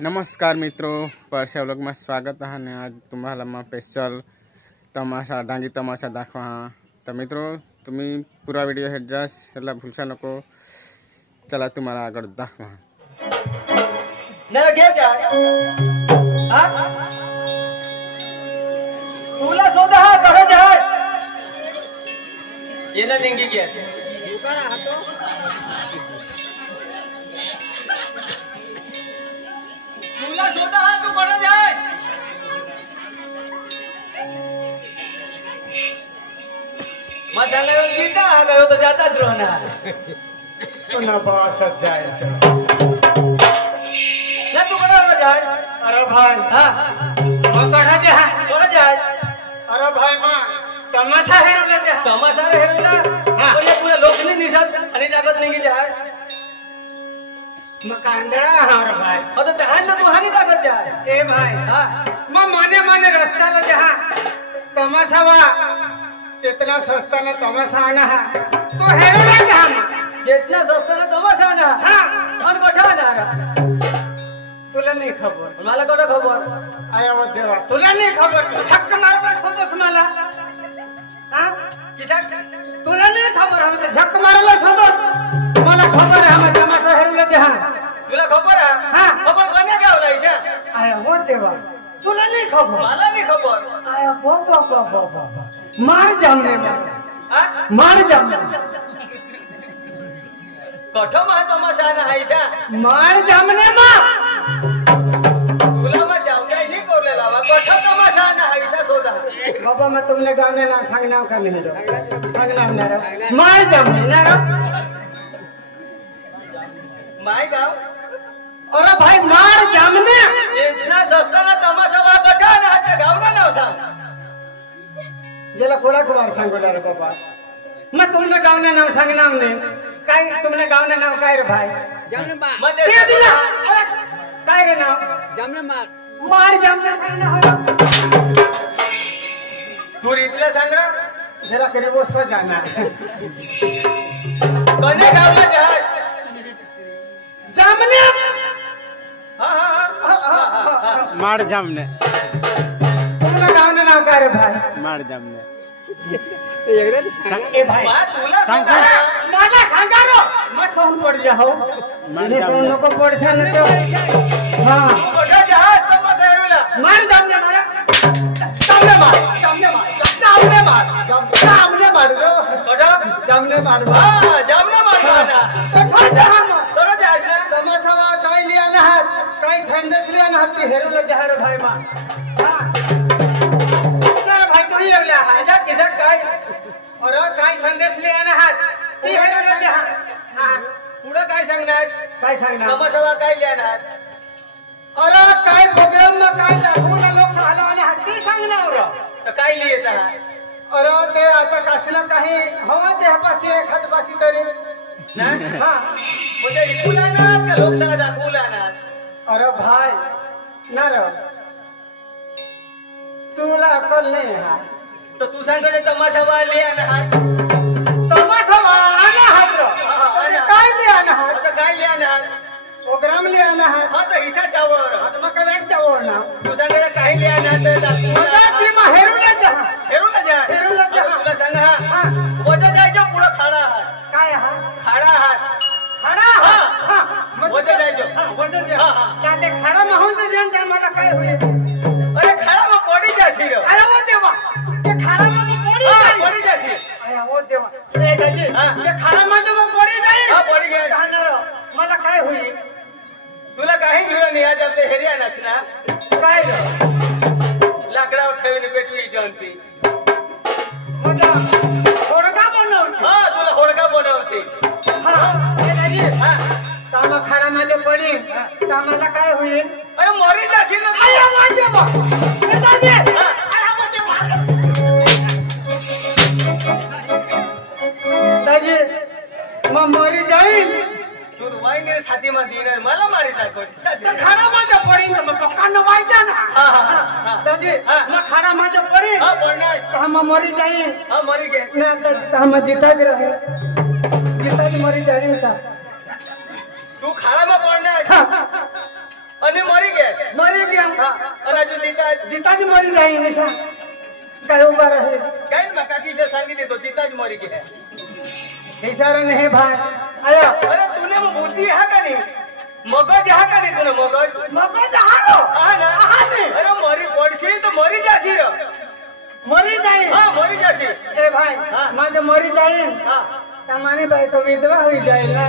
नमस्कार मित्रों, परशा व्लॉग में स्वागत है। ने आज तुम्हाला मैं स्पेशल तमाशा डांगी तमाशा दाखवा। तो मित्रों तुम्ही पूरा व्हिडिओ हेडजास ह्याला भूलशा नको। चला तुम्हाला आगळ दाखवा। तुला सोदा हा कहो जहाज ये ना लिंगी क्या तुला सोदा हा तू कहो जहाज मत गयो गीता आ गयो तो जाता द्रोहना तो ना बात जाए ना तू कहो जहाज। अरे भाई हां मैं कहा जहाज अरे भाई मां तमाशा है ना हां तो ये पूरा लोकनी निशान आणि ताकत नहीं जहाज मैं कांदड़ा हमारा भाई और तो जहाज ना तुम्हारी ताकत जहाज ए भाई हां मैं माने रास्ता ला जहां तमाशा वा जितना सस्ता ना तमाशा आना है तो हेरो ना जहां जितना सस्ता ना तमाशा आना हां और कोठा ना तुला नहीं खबर मला कोठा खबर आया वो देवा तुला नहीं खबर झक मारला सोदोस मला हां किसा तुला नहीं खबर हम तो झक मारला सोदोस मला खबर है हम तमाशा हेरले जहां तुला खबर है हां खबर कोण्या गावला इशा आया वो देवा तुला नहीं खबर मला नहीं खबर आया बाबा मार जामने मार जामने कोठो मा तमाशा ना इशा मार जामने मा बाबा मैं तुमने गाने ना सांगना का नहीं दो सांगना ना माय जमने ना माय गाव अरे भाई मार जमने जितना सस्ता ना तमाशा वा कटा ना हटे गाव ना सांग जेला कोडा कुमार सांगोला रे बाबा मैं तुमने गावने नाव सांगना ने काय तुमने गावने नाव काय रे भाई जमने मार ते दिना अरे काय रे नाव जमने मार जमने सांगना हो तू इतला सांग ना जरा करे वो सो जाना कोने गावला जहाज जमने हां मार जामने तुमला गावने नाव काय रे भाई मार जामने ए भाई सांग मला सांगा रो मैं सोन पड़ जाओ मैंने सोन को पड़ जाने तो हां कोठा जहाज तो मतेरुला मार जामने मारा सामने मार दो कोठा जामने मार हां जामने मार ना कोठा जहाज तोरा जहाज ना तमाशा काय लिया ना काय संदेश लिया ना ती हेरुला जहाज भाई मा हां ना भाई तो ही लागला ऐसा किसा काय और काय संदेश लिया ना ती हेरुला जहाज हां पुढे काय सांगणार तमाशा काय लिया ना अरे काय प्रोग्राम में काय दाखवून लोक हलवाने हाती सांगणार तर काय लिहिता अरे ते आता काशीला काही हवा ते हपासी खतपासी तरी ना हां म्हणजे इकुला ना का लोक दाखवला ना अरे भाई ना रे तुला अकल नाही हा तर तू सांगले तमाशा वा लिया ना तमाशा वा आना हात अरे काय लिया ना आता काय लिया ना प्रोग्राम लिया ना हां तो हिसा चावर आता मग वेट चावर ना तू सांगले काय लिया ना तर दाखवला सीमा हेरुला जा तुला सांग हां वजा जायच्या पुढे खाडा हात काय हा खाडा हां वजा जायचं वजा जा हां ते खाडा माहून तर जण मला काय होईल अरे खाडा मग पडी जाशी अरे वो देवा ते खाडा मग पडी जाशी अरे वो देवा ए दाजी ते खाडा मग पडी जाईल हां पडी गया मला काय होईल तुला काही मिळणार नाही आज आपले हेरिया नसना काय लाकडावर ठेवली पेटवी जंती मजा होडका बनवते हां तुला होडका बनवते हां हे दाजी हां खाडा माझ्या पडी तर आम्हाला काय होईल अरे मरी जाशील ना दाजी मग मरी जाईल तू वाईने छाती मध्ये मला मारी खाडा माझ्या पडी मग लोकांना वाईचा ना दाजी मग खाडा माझ्या पडी मग मरी जाईल मरी गे हम जीता भी रहे जीता भी मरी जाईल का तू खाडाમાં પડના અને મરી ગયા અને જો જીતા જ મરી જાય નિશા काय उभा रहे काय ना काकी से सांगितले तो जीता ज मरी गया इशारा नहीं भाई आया अरे तूने वो बुद्धि है का नहीं मगज है का नहीं तूने मगज हारो हां ना अरे मरी पड़सी तो मरी जासी रे मरी जाए हां मरी जासी ए भाई माझे मरी जाए हां तमारी भाई तो विधवा हुई जाए ना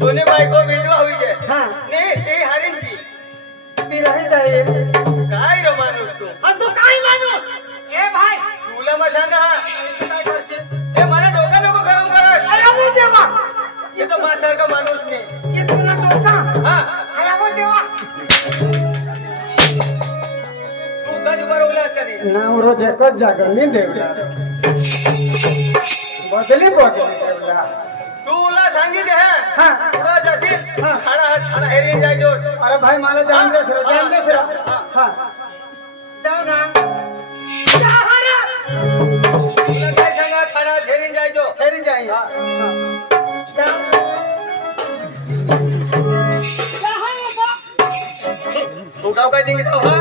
तूने भाई को विधवा हुई है हां नहीं ते हरिंची ती रही जाए काय रे माणूस तू तू काय माणूस ए भाई तुला मजा ना ए मला डोका नको गरम कर अरे वो देवा ये तो मास्टर का माणूस नहीं ये तुला डोका हां अरे वो देवा तू कधी बरवलास का नाही ना रोज एकच जागर नाही देवला बदली देवला तुला सांगितले हां पुरा जाशील खाना हेरी जाय जो अरे भाई मला जान दे फिर हां जाओ ना जा हरा तुला काय सांगा खाना हेरी जाय जो हेरी जाय हां जाओ जा हरा तू गाव काय देंगे तो हां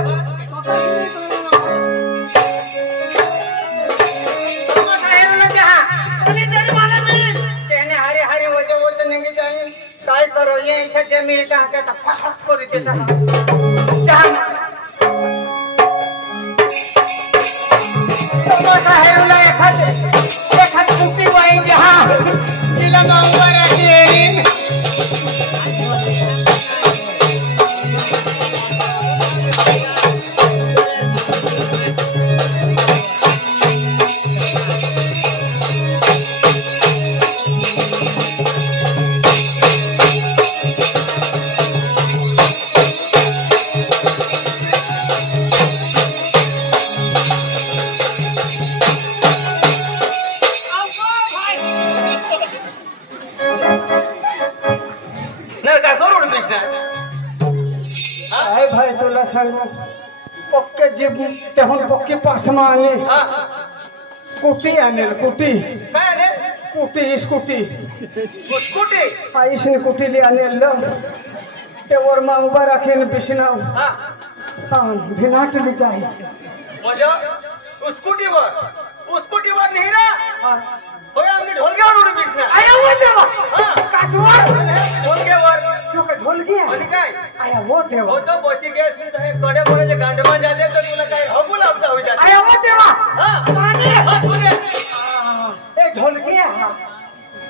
काय करो ये ऐसा जमीन का हटा था फटक कर देता जाना तो मोटा है उला एक छुट्टी वही जहां जिला मांगवा रही भाई तुला सांगू पक्के जीप तेहून पक्के पासमा आले स्कूटी आणेल कुटी स्कूटी आईशने कुटीली आणेल ते वर मा उभा राखेन बिशनाव भिनाटली जाई मजा स्कूटीवर नाही ना होय आम्ही ढोलक्यावर उडी बिसना आया वो देवा कासवर ढोलक्यावर ढोलकी आणि काय आया वो देवा हो तो बची गॅस मी तर कडे बोलायचे गांडमा झाले तर तुला काय हबू लाभता होई जाते आया वो देवा हां माने तुने ए ढोलकी हा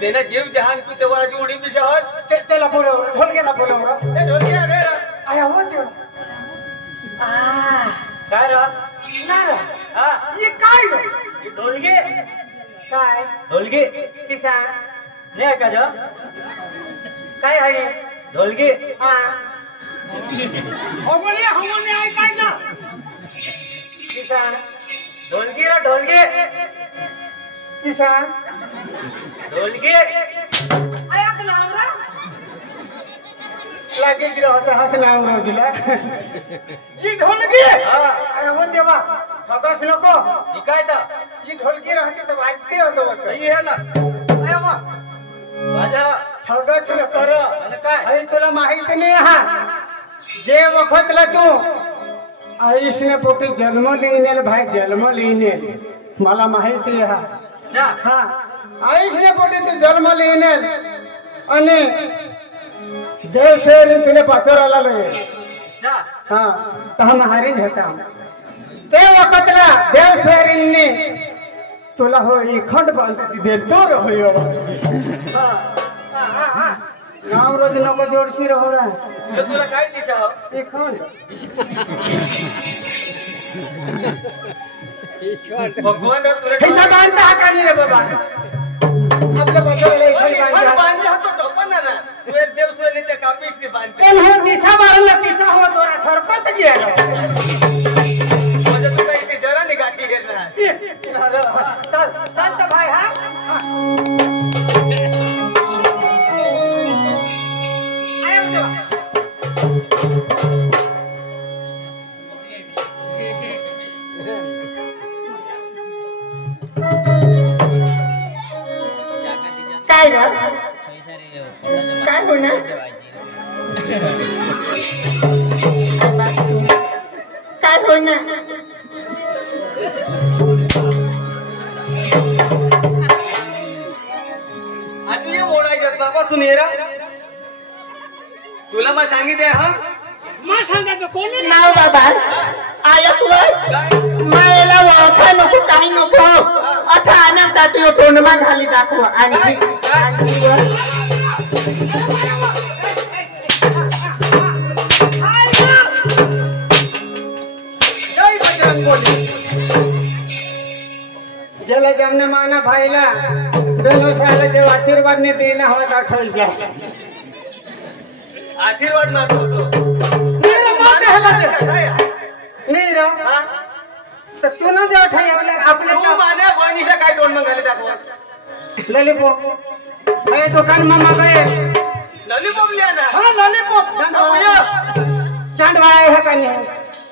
तेना जीव जहान तू तेव्हा जी उडी बिशा होत त्याला बोलव ढोलकीला बोलव ए ढोलकी रे आया वो देवा काय रे ना हां ये काय रे ये ढोलकी काय ढोलकी किसान ने का जो काय आहे ढोलकी हां ओगळे हमने आय काय ना किसान ढोलकी रे ढोलकी किसान ढोलकी आया का नाम रे लागे की होता हस नाम रोजला जी ढोलकी हां अरे वो देवा ठगस नको शिकायता जी ढोलकी रहते तो वाजते होतो सही है ना अरे वा वाजा ठगस नको रे काय हे तुला माहिती नाही हा जे वखतला तू आईशने पोटी जन्म लिहिनेल भाई जन्म लिहिनेल मला माहिती आहे हा आईशने पोटी तू जन्म लिहिनेल आणि जय शेर तुले पाचोराला रे हां तहम हारी होता ते वखतला देव फेरींनी तुला हो खंड बांधती दे दूर होयो हां नाम रोज नको जोडशी रहो रा तुला काय दिशा एक खंड भगवान तुला पैसा बांधता का नाही रे बाबा आपल्या बाबाला एक खंड बांधता तो टोपन ना तू काय होणार काय होणार आतले मोडायच्यात बाबा सुनेरा तुला मग सांगितले हा मग सांगायचं कोणी नाव बाबा ऐकलं मायला वाफा नको काही नको आता आनंदात तो तोंडमा घाली दाखव आणि ज्याला जमने माना भाईला दोनों साल देव आशीर्वाद ने देना होता आठवल गया आशीर्वाद मारतो नाही रा तर तू ना जेव्हा ठेवला आपल्या मान्या बहिणीला काय दोन मग घाली दाखव लॉलीपॉप अरे दुकान मा मागे लॉलीपॉप लिया ना हा लॉलीपॉप दांडवा आहे का नाही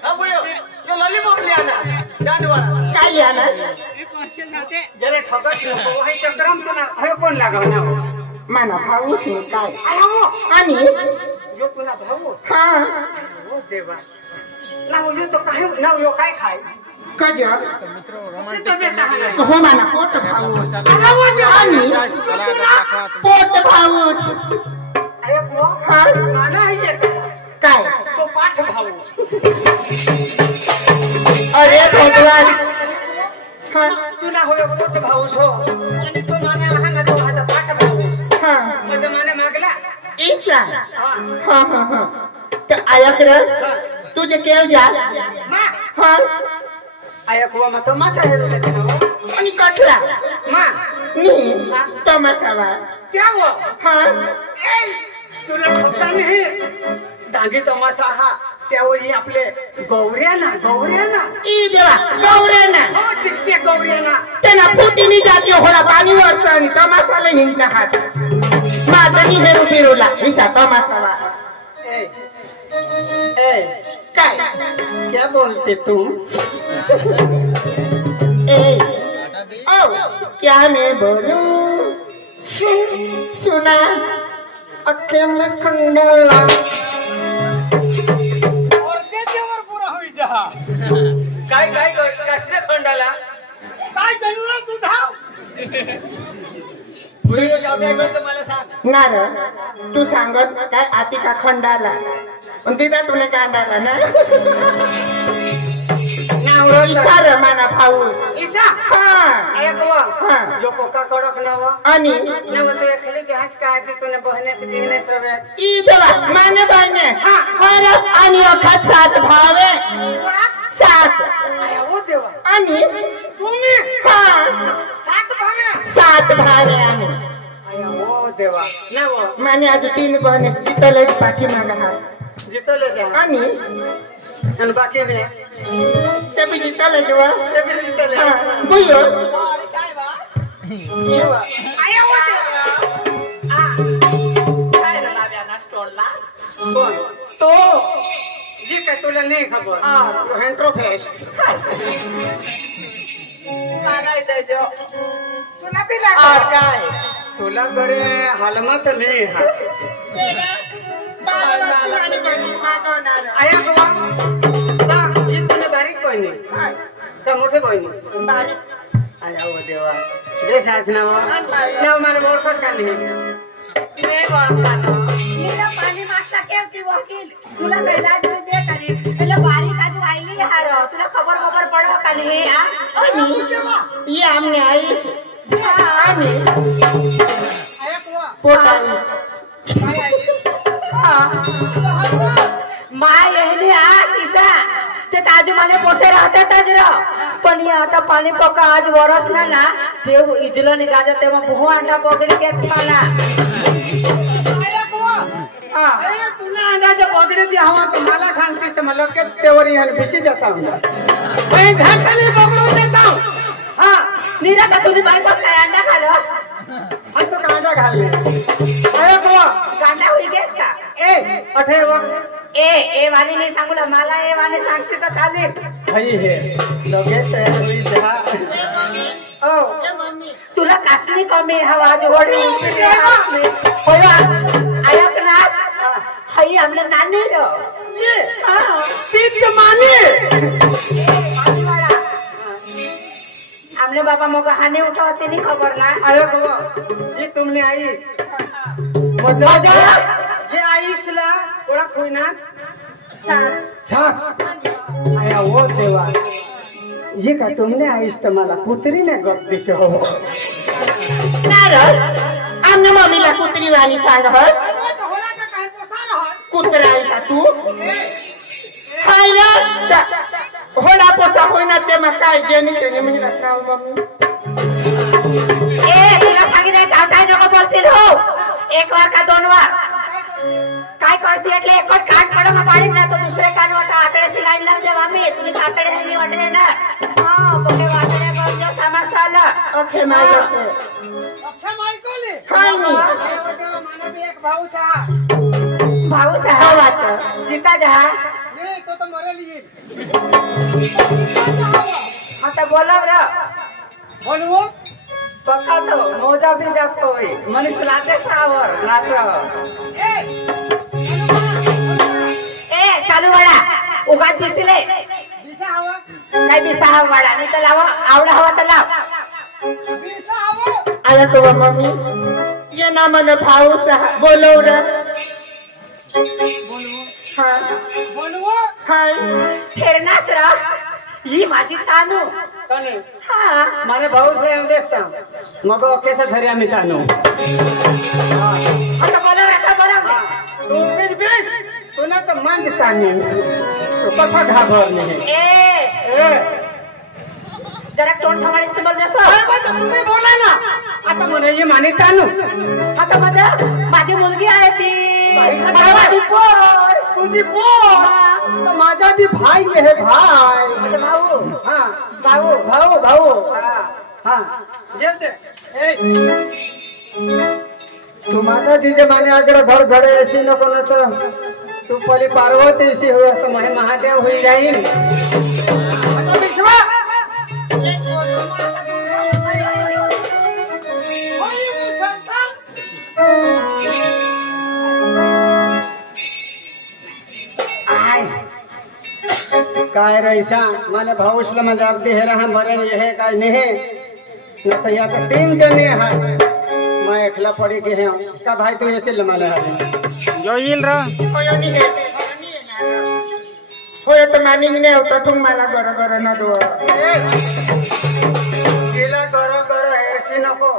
हा बोलो तो लॉलीपॉप लिया ना दांडवा काय लिहा ना जरे फकत हे चक्राम तुला हे कोण लागव ना माना भाऊच नाही काय आणि जो तुला भाऊ हा हो देवा नाव यो तो काय नाव यो काय खाय कधी मित्र रोमांटिक हो माना पोट भाऊच आणि पोट भाऊच अरे वो हा माना आहे काय तो पाठ भाऊ अरे भगवान हा तुला होय पोट भाऊ हो आणि तो माना लहान तो हात पाठ भाऊ हा म्हणजे माने मागला ईसा हा हा हा हा तर आयकर तुझे केव जा मा हा आयकुवा मग तो मासा हेरू लेते ना आणि कठला मा मी तमासावा क्या वो हा तुला फक्त नाही डांगी तमाशा हा त्यावेळी आपले गौऱ्याना ई देवा गौऱ्याना हो चित्ते गौऱ्याना त्यांना फुटीनी जाती होला पाणीवर आणि तमासाला हिंडता हात माझा हेरू फिरूला हिचा तमासावा ए ए काय क्या बोलते तुम ए ओ क्या मैं बोलूं सुना अखे में खंडला काय काय कसले खंडाला काय जरूर तू धाव पुढे जाऊ द्या मला सांग नार तू सांगत काय आती का खंडाला पण तिथं तुने कांडाला ना विचार माना भाऊ ईसा हा ऐकवा हा जो कोका कडक नवा आणि नव तो एकले जहाज काय ते तुने बहने से बिहने सवे ई देवा माने बाने हा हरत आणि अखत सात भावे सात आया वो देवा आणि तुम्ही हा सात भावे आणि आया वो देवा नव माने आज 3 बहने चितले पाठीमागा हा जितले जा आणि आणि बाकी ने ते बी चितले जेव्हा ते भी जितले हा बुयो काय बा आया वो देवा काय ना लाव्या ना टोळला कोण तो जी काय तुला नाही खबर तो हेंट्रो फेस मागायचं जो तुला बी लागलं काय तुला बरे हालमत नाही हा आया बाबा जी तुला बारीक बहिणी का मोठे बहिणी आया वो देवा जे सासनावा नाव मला ओळखत का नाही पाणी मागता केवती वकील तुला कैलाज मी दे करी એટલે બારી કાજુ આઈલી હારો तुला खबर पडो का नाही आणि ये आमने आई आणि आया कुवा पोटा माय येणे आ सीसा ते ताजू माने पोटे राहतातच र पण ये आता पाणी पका आज वरस ना देव इजलो निघाजा तेव्हा बहु अंडा पकडी घेत मला आया तुला अंडाच्या बॉगडीची हवा तुम्हाला सांगतेस तर मला के तेवरी हल भिशी जाता मैं घाटली बगडू देता हा निरा का तुम्ही बायको काय अंडा खालो आणि तो कांदा घालले आया कुवा कांदा होई गेस का ए अठेवा ए वाणी नाही सांगू ना मला ए वाणी सांगते तर चालेल भाई हे लगेच तयार होई जा ओ तुला कासनी कमी हवा जोडी आयकनाथ हई हमने नानी रो तीन माने हमने बाबा मोका हाने उठाते नहीं खबर ना आयो ये तुमने आई मजा ये आईसला ओळख होईना सात आया वो देवा ये का तुमने आईस तर मला कुत्री ने गप दिस हो आमने मम्मीला कुत्री वाणी सांगत कुत्रा आईसा तू हाय ना होडा पोसा होईना ते मग काय जेनी तेनी म्हणत नाव मम्मी ए तुला सांगितलं काय नको बोलशील हो एक वार का दोन वार काय करती એટલે એક જ કાન પડમાં પાડી ના તો દુસરે કાન વાટા આકડે થી લાઈન લાવ દેવા મે તુને આકડે ની વાટે ના હા બોકે વાટે કરજો સમસ્યા ओके माय अच्छा मायकोले हाय नी माने भी एक भाऊ सा भाऊ हो वाट जीता जा नहीं तो मरेली आता बोलव रे बोलवो पक्का तो मोजा भी जास्त होई मनीष लाटे सावर नाचरा ए चालू वाडा उगा दिसले दिशा हवा काय दिसा हा वाडा नाही तर लावा आवडा हवा तर लाव दिशा हवा आया तो मम्मी ये ना मन भाऊ बोलव रे हाँ बोलवो हाय फेरनास रा ही माझी तानू कने हा माने भाऊ से हम देखता मग कैसे धरे आम्ही तानो आता बोलव तू फिर बेस तुला तर मान ताने तो कसा घाबर नाही ए जरा तोंड सांभाळीस तर बोल जसं तुम्ही बोला ना आता म्हणे ये माने तानो आता माझी मुलगी आहे ती माझी पोर तुझी पोर तो माझा भी भाई है भाई माझा भाऊ हाँ भाऊ भाऊ भाऊ हाँ हाँ जेवते तू माता जी माने अगर घर घरे ऐसी नको न तो तू पली पार्वती ऐसी हुआ तो मैं महादेव हो जाइन काय रईसा माने भाऊसला म्हणजे अगदी हे रहा भरे हे काय नाही न तो या तो तीन जने हैं मैं एकला पड़ी के हैं का भाई तो ऐसे लमाना है जो येईल र होय तर मानिंग ने होता तुम मला गर गर न दो गेला करो करो ऐसे नको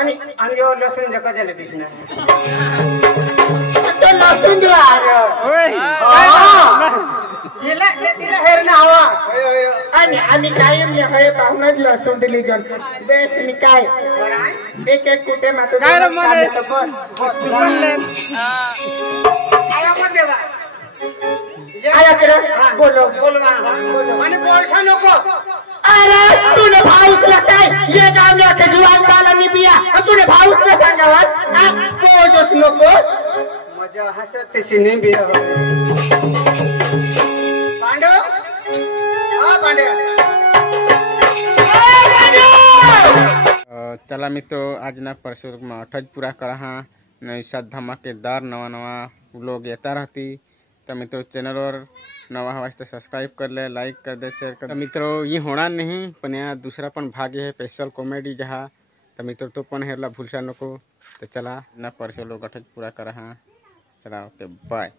आणि आणि यो लसूण जका झाले दिसना तो लसूण दो ओय गेला तिला हेर ना हवा आणि आम्ही कायम ने होय पाहुणच लसूण दिली जन बेस मी काय एक एक कुठे मात्र काय रे मने बोलले आया मत देवा आया कर बोलो बोलवा माने बोलसा नको अरे तूने भाऊसला काय ये गाव में के जुवान वाला नहीं पिया तूने भाऊसला सांगावत आप पोजस नको मजा हसत सिने भी पांडव हाँ पांडव चला मित्रों आज ना परसों में 28 पूरा करा हाँ नई सात धमाकेदार नवा नवा व्लॉग येता रहती तो मित्रों चैनल और नवा हवा तो सब्सक्राइब कर ले लाइक कर दे शेयर कर मित्रों ये होना नहीं पण यहाँ दूसरा पण भाग है स्पेशल कॉमेडी जहाँ तो मित्रों तो पण हेरला भूलसा नको तो चला ना परसों लोग 28 पूरा करा हाँ चला ओके बाय।